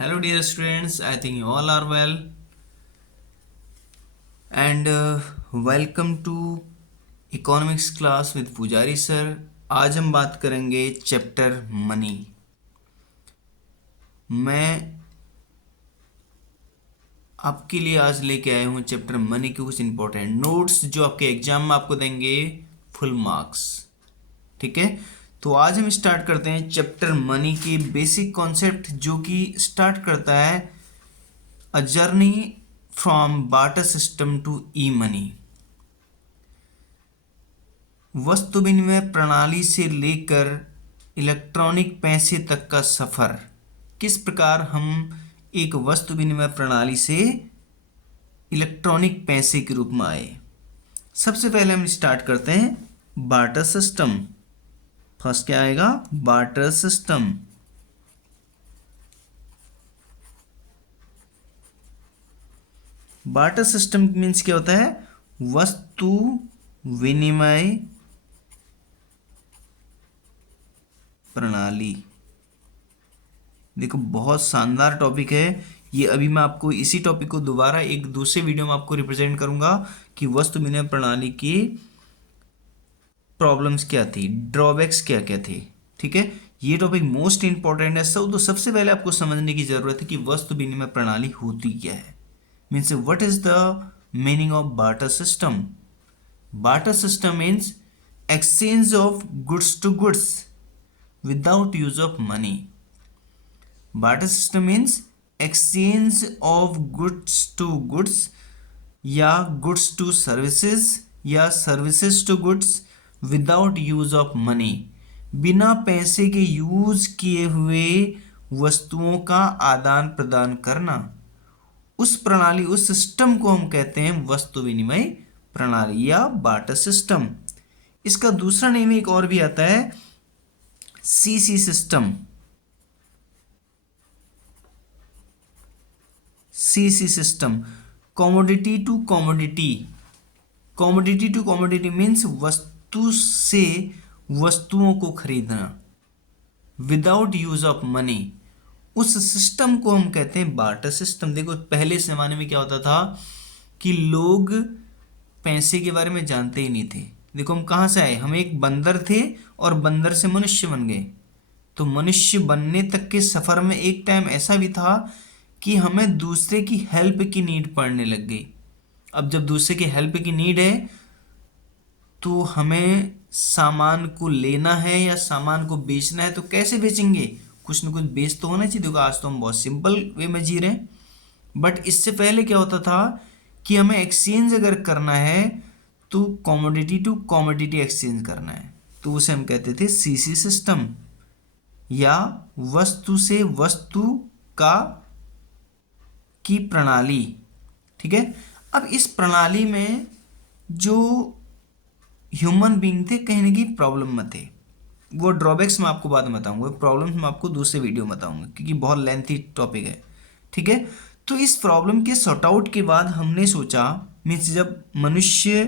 Hello, dear students. I think you all are well. And welcome to economics class with पुजारी sir. आज हम बात करेंगे chapter money. मैं आपके लिए आज लेके आया हूँ चैप्टर मनी के कुछ इंपॉर्टेंट नोट्स जो आपके एग्जाम में आपको देंगे फुल मार्क्स। ठीक है, तो आज हम स्टार्ट करते हैं चैप्टर मनी के बेसिक कॉन्सेप्ट, जो कि स्टार्ट करता है a journey from barter system to e money. वस्तु विनिमय प्रणाली से लेकर इलेक्ट्रॉनिक पैसे तक का सफर, किस प्रकार हम एक वस्तु विनिमय प्रणाली से इलेक्ट्रॉनिक पैसे के रूप में आए। सबसे पहले हम स्टार्ट करते हैं बार्टर सिस्टम। फर्स्ट क्या आएगा? Barter system. Barter system means क्या होता है? वस्तु विनिमय प्रणाली। देखो, बहुत शानदार टॉपिक है ये। अभी मैं आपको इसी टॉपिक को दोबारा एक दूसरे वीडियो में आपको रिप्रेजेंट करूंगा कि वस्तु विनिमय प्रणाली की प्रॉब्लम्स क्या थी, ड्रॉबैक्स क्या क्या थे। ठीक है, ये टॉपिक मोस्ट इंपॉर्टेंट है। तो सबसे पहले आपको समझने की जरूरत है कि वस्तु विनिमय प्रणाली होती क्या है। Means what is the meaning of barter system? Barter system means exchange of goods to goods without use of money. Barter system means exchange of goods to goods या goods to services या services to goods without use of money। बिना पैसे के use किए हुए वस्तुओं का आदान प्रदान करना, उस प्रणाली, उस सिस्टम को हम कहते हैं वस्तु विनिमय प्रणाली या बार्टर सिस्टम। इसका दूसरा नेम एक और भी आता है, CC system. CC system, commodity to commodity. Commodity to commodity means वस्तु से वस्तुओं को खरीदना विदाउट यूज ऑफ मनी। उस सिस्टम को हम कहते हैं बार्टर सिस्टम। देखो, पहले जमाने में क्या होता था कि लोग पैसे के बारे में जानते ही नहीं थे। देखो, हम कहाँ से आए? हम एक बंदर थे और बंदर से मनुष्य बन गए। तो मनुष्य बनने तक के सफ़र में एक टाइम ऐसा भी था कि हमें दूसरे की हेल्प की नीड पड़ने लग गई। अब जब दूसरे की हेल्प की नीड है तो हमें सामान को लेना है या सामान को बेचना है, तो कैसे बेचेंगे? कुछ ना कुछ बेच तो होना चाहिए। देखो, आज तो हम बहुत सिंपल वे में जी रहे हैं, बट इससे पहले क्या होता था कि हमें एक्सचेंज अगर करना है तो कमोडिटी टू कमोडिटी एक्सचेंज करना है, तो उसे हम कहते थे सीसी सिस्टम या वस्तु से वस्तु का की प्रणाली। ठीक है, अब इस प्रणाली में जो ह्यूमन बीइंग थे कहीं ना कहीं प्रॉब्लम में थे। वो ड्रॉबैक्स मैं आपको बाद में बताऊंगा, प्रॉब्लम्स मैं आपको दूसरे वीडियो में बताऊंगा क्योंकि बहुत लेंथी टॉपिक है। ठीक है, तो इस प्रॉब्लम के सॉर्ट आउट के बाद हमने सोचा, मीन्स जब मनुष्य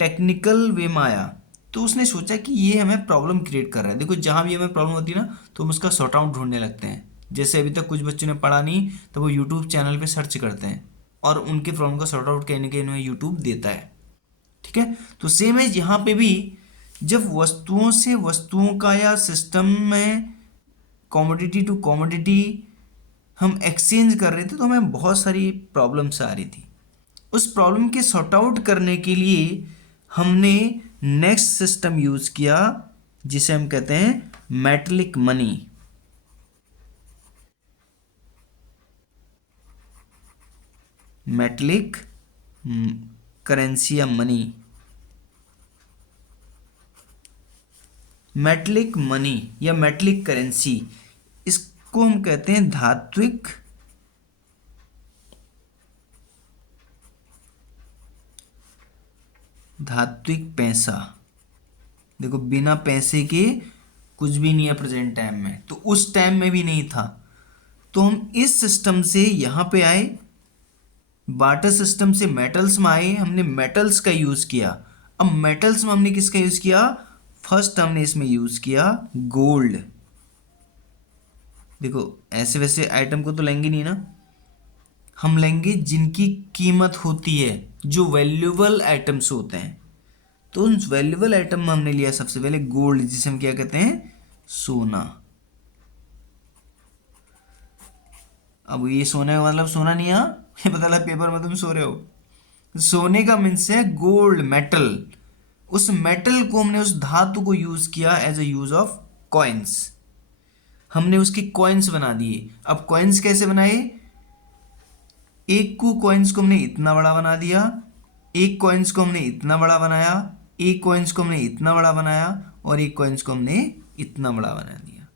टेक्निकल वे में आया तो उसने सोचा कि ये हमें प्रॉब्लम क्रिएट कर रहा है। देखो, जहाँ भी हमें प्रॉब्लम होती है ना तो हम उसका सॉर्ट आउट ढूंढने लगते हैं। जैसे अभी तक कुछ बच्चों ने पढ़ा नहीं तो वो यूट्यूब चैनल पे सर्च करते हैं और उनके प्रॉब्लम का सॉर्ट आउट कहने के इन्हें यूट्यूब देता है। ठीक है, तो सेम है यहाँ पे भी, जब वस्तुओं से वस्तुओं का या सिस्टम में कमोडिटी टू कमोडिटी हम एक्सचेंज कर रहे थे तो हमें बहुत सारी प्रॉब्लम्स आ रही थी। उस प्रॉब्लम के सॉर्ट आउट करने के लिए हमने नेक्स्ट सिस्टम यूज किया जिसे हम कहते हैं मेटलिक मनी। मेटलिक करेंसी या मनी। मेटलिक मनी या मेटलिक करेंसी, इसको हम कहते हैं धात्विक पैसा। देखो, बिना पैसे के कुछ भी नहीं है प्रेजेंट टाइम में, तो उस टाइम में भी नहीं था। तो हम इस सिस्टम से यहाँ पे आए, बार्टर सिस्टम से मेटल्स में आए, हमने मेटल्स का यूज किया। अब मेटल्स में हमने किसका यूज किया? फर्स्ट हमने इसमें यूज किया गोल्ड। देखो ऐसे वैसे आइटम को तो लेंगे नहीं ना, हम लेंगे जिनकी कीमत होती है, जो वैल्यूएबल आइटम्स होते हैं। तो उन वैल्यूएबल आइटम में हमने लिया सबसे पहले गोल्ड, जिसे हम क्या कहते हैं, सोना। अब ये सोने का मतलब सोना नहीं, ये पता लगा पेपर में तुम सो रहे हो। सोने का मीन्स है गोल्ड, मेटल। उस मेटल को हमने, उस धातु को यूज किया as a use of coins. हमने उसके कॉइन्स बना दिए। अब कॉइन्स कैसे बनाए, एक को कॉइन्स को हमने इतना बड़ा बना दिया, एक कॉइन्स को हमने इतना बड़ा बनाया, एक कॉइन्स को हमने इतना बड़ा बनाया, और एक कॉइन्स को हमने इतना बड़ा बना दिया।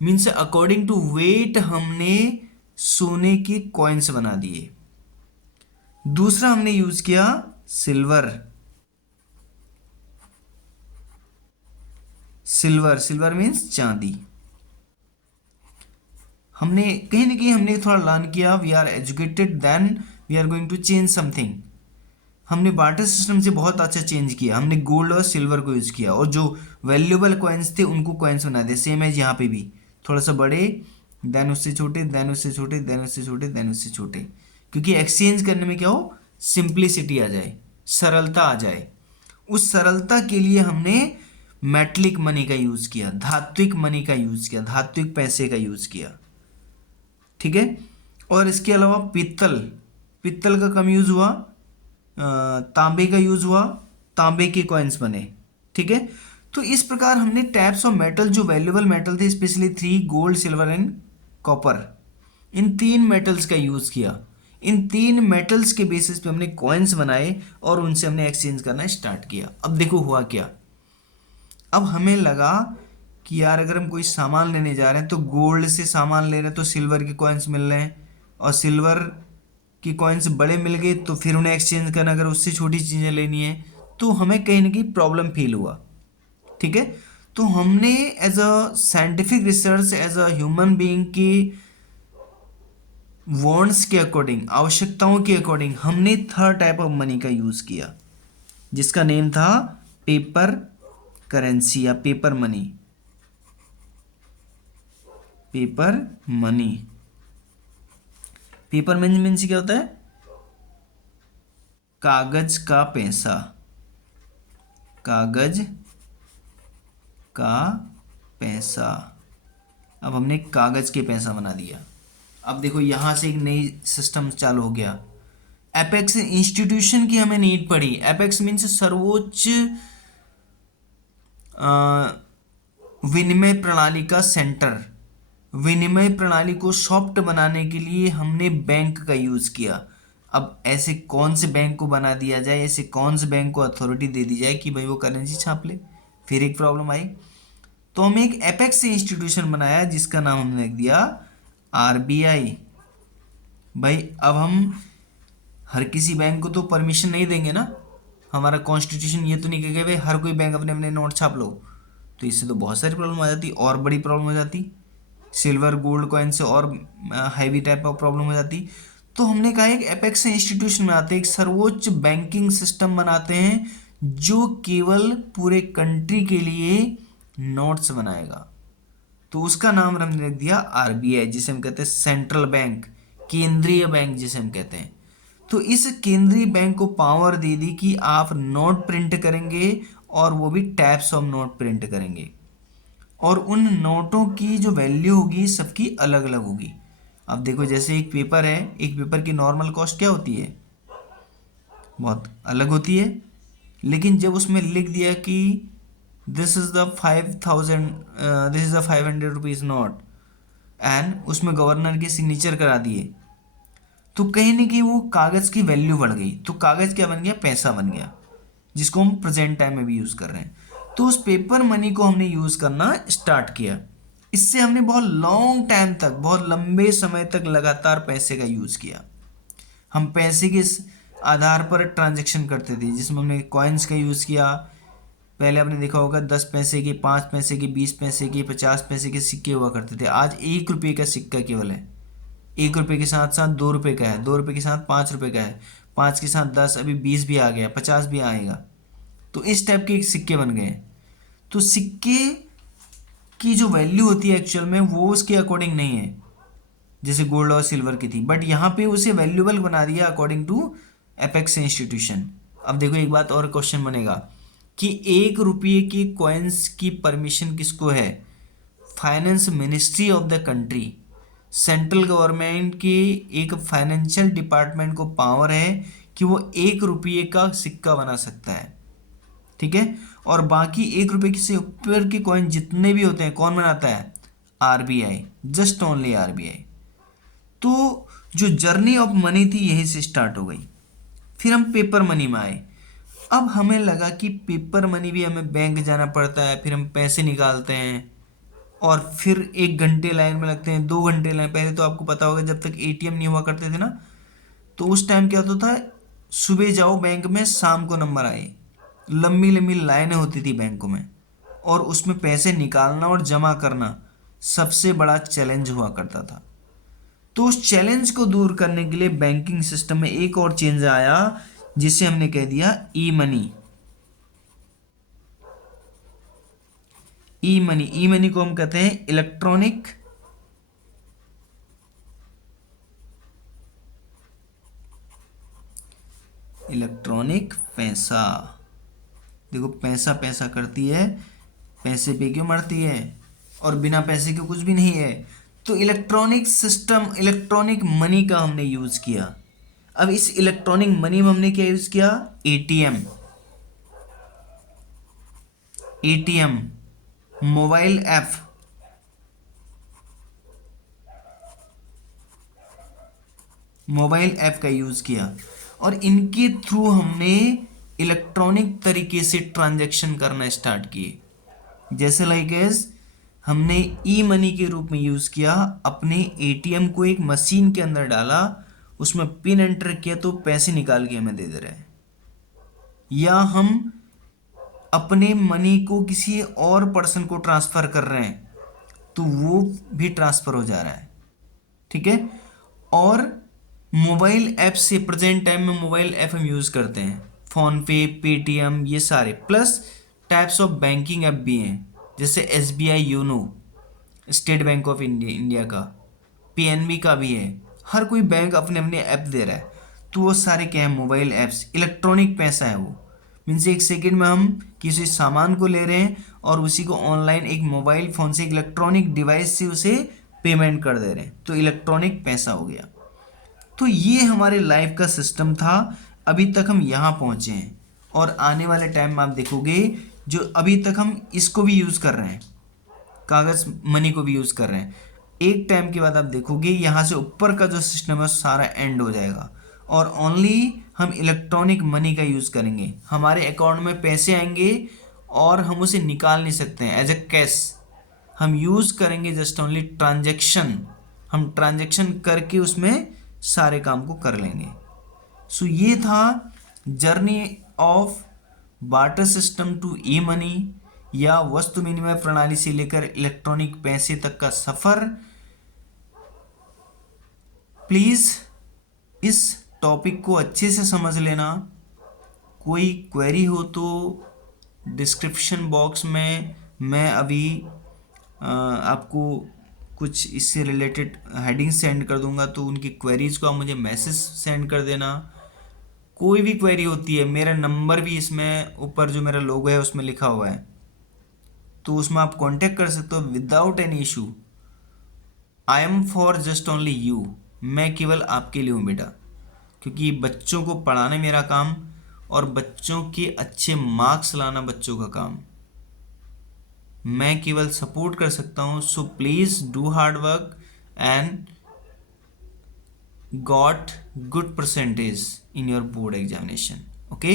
मीन्स अकॉर्डिंग टू वेट हमने सोने के कॉइन्स बना दिए। दूसरा हमने यूज किया सिल्वर। सिल्वर, सिल्वर मीन्स चांदी। हमने कहीं ना कहीं हमने थोड़ा लर्न किया, we are educated then we are going to change something. हमने बार्टर सिस्टम से बहुत अच्छा चेंज किया, हमने गोल्ड और सिल्वर को यूज़ किया, और जो वैल्यूएबल कॉइन्स थे उनको कॉइन्स बना दिए। सेम है यहाँ पे भी, थोड़ा सा बड़े, देन उससे छोटे, देन उससे छोटे, देन उससे छोटे, देन उससे छोटे, क्योंकि एक्सचेंज करने में क्या हो, सिंप्लिसिटी आ जाए, सरलता आ जाए। उस सरलता के लिए हमने मेटलिक मनी का यूज़ किया, धात्विक मनी का यूज़ किया, धात्विक पैसे का यूज़ किया। ठीक है। और इसके अलावा पित्तल, पित्तल का कम यूज़ हुआ, तांबे का यूज़ हुआ, तांबे के कॉइन्स बने। ठीक है। तो इस प्रकार हमने टाइप्स ऑफ मेटल, जो वैल्यूएबल मेटल थे, specially 3, gold, silver and copper, in 3 metals का यूज़ किया। इन 3 मेटल्स के बेसिस पे हमने कॉइन्स बनाए और उनसे हमने एक्सचेंज करना स्टार्ट किया। अब देखो हुआ क्या, अब हमें लगा कि यार अगर हम कोई सामान लेने जा रहे हैं तो गोल्ड से सामान ले रहे हैं तो सिल्वर के कॉइन्स मिल रहे हैं, और सिल्वर की कॉइन्स बड़े मिल गए तो फिर उन्हें एक्सचेंज करना, अगर उससे छोटी चीज़ें लेनी है तो हमें कहीं ना कहीं प्रॉब्लम फील हुआ। ठीक है। तो हमने as a scientific research, as a human being की वॉन्ट्स के अकॉर्डिंग, आवश्यकताओं के अकॉर्डिंग, हमने थर्ड टाइप ऑफ मनी का यूज़ किया, जिसका नेम था पेपर करेंसी या paper money. Paper money, paper money means क्या होता है, कागज का पैसा, कागज का पैसा। अब हमने कागज के पैसा बना दिया। अब देखो यहां से एक नई सिस्टम चालू हो गया। एपेक्स इंस्टीट्यूशन की हमें नीड पड़ी। एपेक्स मीन्स सर्वोच्च विनिमय प्रणाली का सेंटर। विनिमय प्रणाली को सॉफ्ट बनाने के लिए हमने बैंक का यूज़ किया। अब ऐसे कौन से बैंक को बना दिया जाए, ऐसे कौन से बैंक को अथॉरिटी दे दी जाए कि भाई वो करेंसी छाप ले। फिर एक प्रॉब्लम आई, तो हमने एक एपेक्स इंस्टीट्यूशन बनाया जिसका नाम हमने रख दिया आरबीआई। भाई अब हम हर किसी बैंक को तो परमिशन नहीं देंगे ना, हमारा कॉन्स्टिट्यूशन ये तो नहीं कहेगा भाई हर कोई बैंक अपने अपने नोट छाप लो, तो इससे तो बहुत सारी प्रॉब्लम आ जाती, और बड़ी प्रॉब्लम हो जाती, सिल्वर गोल्ड कॉइन से और हैवी टाइप ऑफ प्रॉब्लम हो जाती। तो हमने कहा एक एपेक्स इंस्टीट्यूशन बनाते हैं, एक सर्वोच्च बैंकिंग सिस्टम बनाते हैं जो केवल पूरे कंट्री के लिए नोट्स बनाएगा। तो उसका नाम हमने रख दिया आरबीआई, जिसे हम कहते हैं सेंट्रल बैंक, केंद्रीय बैंक जिसे हम कहते हैं। तो इस केंद्रीय बैंक को पावर दे दी कि आप नोट प्रिंट करेंगे, और वो भी टाइप्स ऑफ नोट प्रिंट करेंगे, और उन नोटों की जो वैल्यू होगी सबकी अलग अलग होगी। अब देखो जैसे एक पेपर है, एक पेपर की नॉर्मल कॉस्ट क्या होती है, बहुत अलग होती है, लेकिन जब उसमें लिख दिया कि this is the 5000, this is the 500 rupees note, and उसमें गवर्नर के सिग्नेचर करा दिए, तो कहीं ना कहीं वो कागज़ की वैल्यू बढ़ गई, तो कागज़ क्या बन गया, पैसा बन गया, जिसको हम प्रेजेंट टाइम में भी यूज़ कर रहे हैं। तो उस पेपर मनी को हमने यूज़ करना स्टार्ट किया। इससे हमने बहुत लॉन्ग टाइम तक, बहुत लंबे समय तक लगातार पैसे का यूज़ किया। हम पैसे के आधार पर ट्रांजैक्शन करते थे, जिसमें हमने कॉइन्स का यूज़ किया। पहले आपने देखा होगा 10 पैसे के, 5 पैसे के, 20 पैसे के, 50 पैसे के सिक्के हुआ करते थे। आज 1 रुपये का सिक्का केवल है। 1 रुपये के साथ साथ 2 रुपये का है, 2 रुपये के साथ 5 रुपये का है, 5 के साथ 10, अभी 20 भी आ गया, 50 भी आएगा। तो इस टाइप के सिक्के बन गए हैं। तो सिक्के की जो वैल्यू होती है एक्चुअल में वो उसके अकॉर्डिंग नहीं है, जैसे गोल्ड और सिल्वर की थी, बट यहाँ पे उसे वैल्यूएबल बना दिया अकॉर्डिंग टू एपेक्स इंस्टीट्यूशन। अब देखो एक बात और क्वेश्चन बनेगा कि 1 रुपये के कॉइन्स की परमिशन किसको है? Finance ministry of the country, central government के एक फाइनेंशियल डिपार्टमेंट को पावर है कि वो 1 रुपये का सिक्का बना सकता है, ठीक है। और बाकी 1 रुपये से ऊपर के कॉइन जितने भी होते हैं कौन बनाता है? RBI, just only RBI. तो जो जर्नी ऑफ मनी थी यहीं से स्टार्ट हो गई। फिर हम पेपर मनी में आए। अब हमें लगा कि पेपर मनी भी हमें बैंक जाना पड़ता है, फिर हम पैसे निकालते हैं और फिर 1 घंटे लाइन में लगते हैं, 2 घंटे लाइन। पहले तो आपको पता होगा जब तक एटीएम नहीं हुआ करते थे ना, तो उस टाइम क्या होता था, सुबह जाओ बैंक में, शाम को नंबर आए, लंबी लंबी लाइनें होती थी बैंकों में, और उसमें पैसे निकालना और जमा करना सबसे बड़ा चैलेंज हुआ करता था। तो उस चैलेंज को दूर करने के लिए बैंकिंग सिस्टम में एक और चेंज आया जिसे हमने कह दिया ई मनी। ई मनी, ई मनी को हम कहते हैं इलेक्ट्रॉनिक पैसा। देखो पैसा पैसा करती है, पैसे पे क्यों मरती है, और बिना पैसे के कुछ भी नहीं है। तो इलेक्ट्रॉनिक सिस्टम, इलेक्ट्रॉनिक मनी का हमने यूज किया। अब इस इलेक्ट्रॉनिक मनी में हमने क्या यूज किया? ATM, ATM, mobile app, mobile app का यूज किया, और इनके थ्रू हमने इलेक्ट्रॉनिक तरीके से ट्रांजैक्शन करना स्टार्ट किए। जैसे लाइक एज हमने ई मनी के रूप में यूज किया, अपने एटीएम को एक मशीन के अंदर डाला, उसमें पिन एंटर किया तो पैसे निकाल के हमें दे दे रहे हैं। या हम अपने मनी को किसी और पर्सन को ट्रांसफर कर रहे हैं तो वो भी ट्रांसफर हो जा रहा है, ठीक है। और मोबाइल ऐप से प्रेजेंट टाइम में मोबाइल ऐप हम यूज़ करते हैं, फ़ोन पे, पेटीएम, ये सारे, plus types of banking app भी हैं, जैसे SBI YONO, state bank of India का, पीएनबी का भी है। हर कोई बैंक अपने अपने ऐप दे रहा है, तो वो सारे क्या है? मोबाइल ऐप्स, इलेक्ट्रॉनिक पैसा है वो। मीन्स 1 सेकेंड में हम किसी सामान को ले रहे हैं और उसी को ऑनलाइन एक मोबाइल फ़ोन से, एक इलेक्ट्रॉनिक डिवाइस से उसे पेमेंट कर दे रहे हैं, तो इलेक्ट्रॉनिक पैसा हो गया। तो ये हमारे लाइफ का सिस्टम था, अभी तक हम यहाँ पहुँचे हैं। और आने वाले टाइम में आप देखोगे जो अभी तक हम इसको भी यूज़ कर रहे हैं, कागज़ मनी को भी यूज़ कर रहे हैं, एक टाइम के बाद आप देखोगे यहाँ से ऊपर का जो सिस्टम है सारा एंड हो जाएगा और ओनली हम इलेक्ट्रॉनिक मनी का यूज़ करेंगे। हमारे अकाउंट में पैसे आएंगे और हम उसे निकाल नहीं सकते हैं एज ए कैश, हम यूज़ करेंगे जस्ट ओनली ट्रांजैक्शन। हम ट्रांजैक्शन करके उसमें सारे काम को कर लेंगे। सो ये था journey of barter system to e money, या वस्तु विनिमय प्रणाली से लेकर इलेक्ट्रॉनिक पैसे तक का सफर। प्लीज इस टॉपिक को अच्छे से समझ लेना। कोई क्वेरी हो तो डिस्क्रिप्शन बॉक्स में मैं अभी आपको कुछ इससे रिलेटेड हेडिंग सेंड कर दूंगा, तो उनकी क्वेरीज़ को आप मुझे मैसेज सेंड कर देना। कोई भी क्वेरी होती है, मेरा नंबर भी इसमें ऊपर जो मेरा लोगो है उसमें लिखा हुआ है, तो उसमें आप कांटेक्ट कर सकते हो without any issue. I am for just only you, मैं केवल आपके लिए हूँ बेटा, क्योंकि बच्चों को पढ़ाना मेरा काम और बच्चों के अच्छे मार्क्स लाना बच्चों का काम, मैं केवल सपोर्ट कर सकता हूँ। So please do hard work and got good percentage in your board examination. Okay,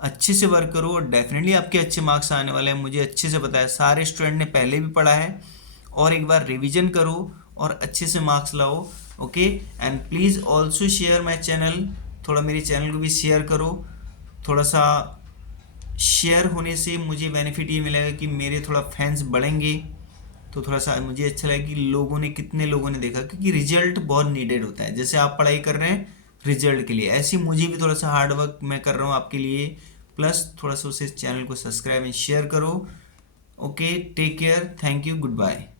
अच्छे से वर्क करो और डेफिनेटली आपके अच्छे मार्क्स आने वाले हैं, मुझे अच्छे से पता है। सारे स्टूडेंट ने पहले भी पढ़ा है, और एक बार रिवीजन करो और अच्छे से मार्क्स लाओ। Okay, and please also share my channel, थोड़ा मेरे चैनल को भी शेयर करो। थोड़ा सा शेयर होने से मुझे बेनिफिट ये मिलेगा कि मेरे थोड़ा फैंस बढ़ेंगे, तो थोड़ा सा मुझे अच्छा लगा कि लोगों ने, कितने लोगों ने देखा, क्योंकि रिजल्ट बहुत नीडेड होता है। जैसे आप पढ़ाई कर रहे हैं रिजल्ट के लिए, ऐसे मुझे भी थोड़ा सा हार्ड वर्क मैं कर रहा हूँ आपके लिए। प्लस थोड़ा सा उसे चैनल को सब्सक्राइब एंड शेयर करो। Okay, take care, thank you, good bye.